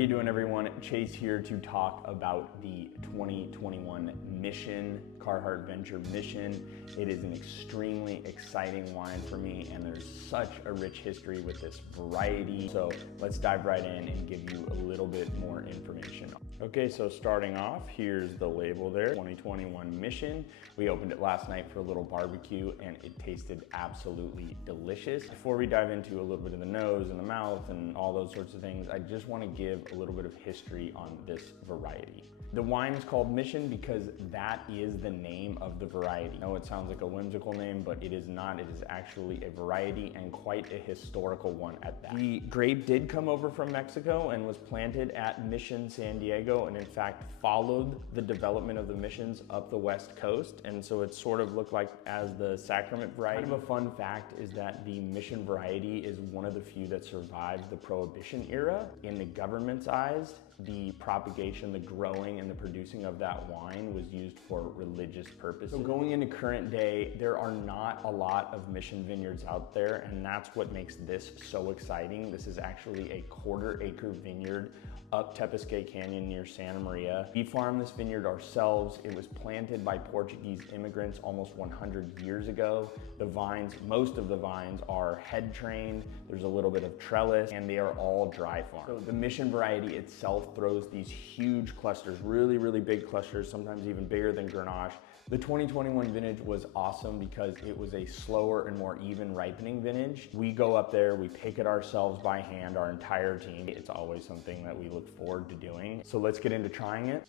How you doing, everyone? Chase here to talk about the 2021 Mission, Carhartt Venture Mission. It is an extremely exciting wine for me, and there's such a rich history with this variety. So let's dive right in and give you a little bit more information. Okay, so starting off, here's the label there, 2021 Mission. We opened it last night for a little barbecue, and it tasted absolutely delicious. Before we dive into a little bit of the nose and the mouth and all those sorts of things, I just want to give a little bit of history on this variety. The wine is called Mission because that is the name of the variety. I know it sounds like a whimsical name, but it is not. It is actually a variety, and quite a historical one at that. The grape did come over from Mexico and was planted at Mission San Diego, and in fact followed the development of the missions up the West Coast, and so it sort of looked like as the Sacrament variety. Kind of a fun fact is that the Mission variety is one of the few that survived the Prohibition era. In the government's eyes, the propagation, the growing, and the producing of that wine was used for religious purposes. So going into current day, there are not a lot of Mission vineyards out there, and that's what makes this so exciting. This is actually a 1/4 acre vineyard up Tepisque Canyon near Santa Maria. We farmed this vineyard ourselves. It was planted by Portuguese immigrants almost 100 years ago. The vines, most of the vines are head trained. There's a little bit of trellis, and they are all dry farmed. So the Mission variety itself throws these huge clusters, really big clusters, sometimes even bigger than Grenache. The 2021 vintage was awesome because it was a slower and more even ripening vintage. We go up there, we pick it ourselves by hand, our entire team. It's always something that we look forward to doing. So let's get into trying it.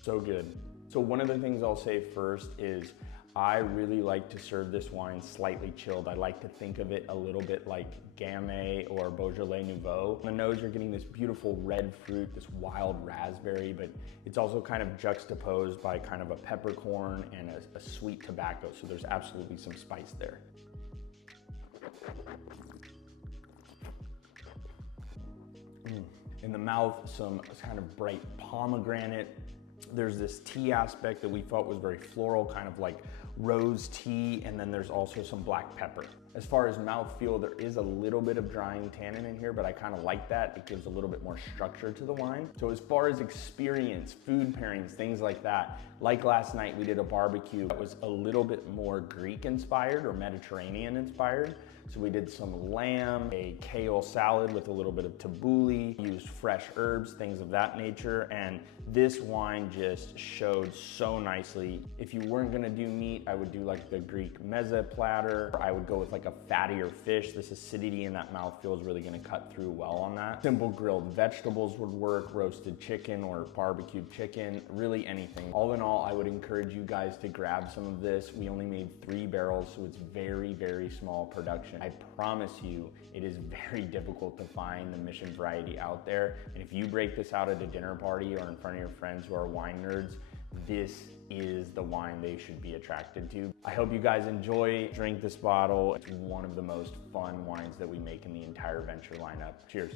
So good. So one of the things I'll say first is I really like to serve this wine slightly chilled. I like to think of it a little bit like Gamay or Beaujolais Nouveau. On the nose, you're getting this beautiful red fruit, this wild raspberry, but it's also kind of juxtaposed by kind of a peppercorn and a sweet tobacco. So there's absolutely some spice there. In the mouth, some kind of bright pomegranate. There's this tea aspect that we felt was very floral, kind of like rose tea, and then there's also some black pepper. As far as mouthfeel, there is a little bit of drying tannin in here, but I kind of like that. It gives a little bit more structure to the wine. So as far as experience, food pairings, things like that, like last night we did a barbecue that was a little bit more Greek inspired or Mediterranean inspired. So we did some lamb, a kale salad with a little bit of tabbouleh, used fresh herbs, things of that nature, and this wine just showed so nicely. If you weren't gonna do meat, I would do like the Greek meze platter. I would go with like a fattier fish. This acidity in that mouthfeel is really gonna cut through well on that. Simple grilled vegetables would work, roasted chicken or barbecued chicken, really anything. All in all, I would encourage you guys to grab some of this. We only made 3 barrels, so it's very small production. I promise you, it is very difficult to find the Mission variety out there. And if you break this out at a dinner party or in front of your friends who are wine nerds, this is the wine they should be attracted to. I hope you guys enjoy, drink this bottle. It's one of the most fun wines that we make in the entire Venture lineup. Cheers.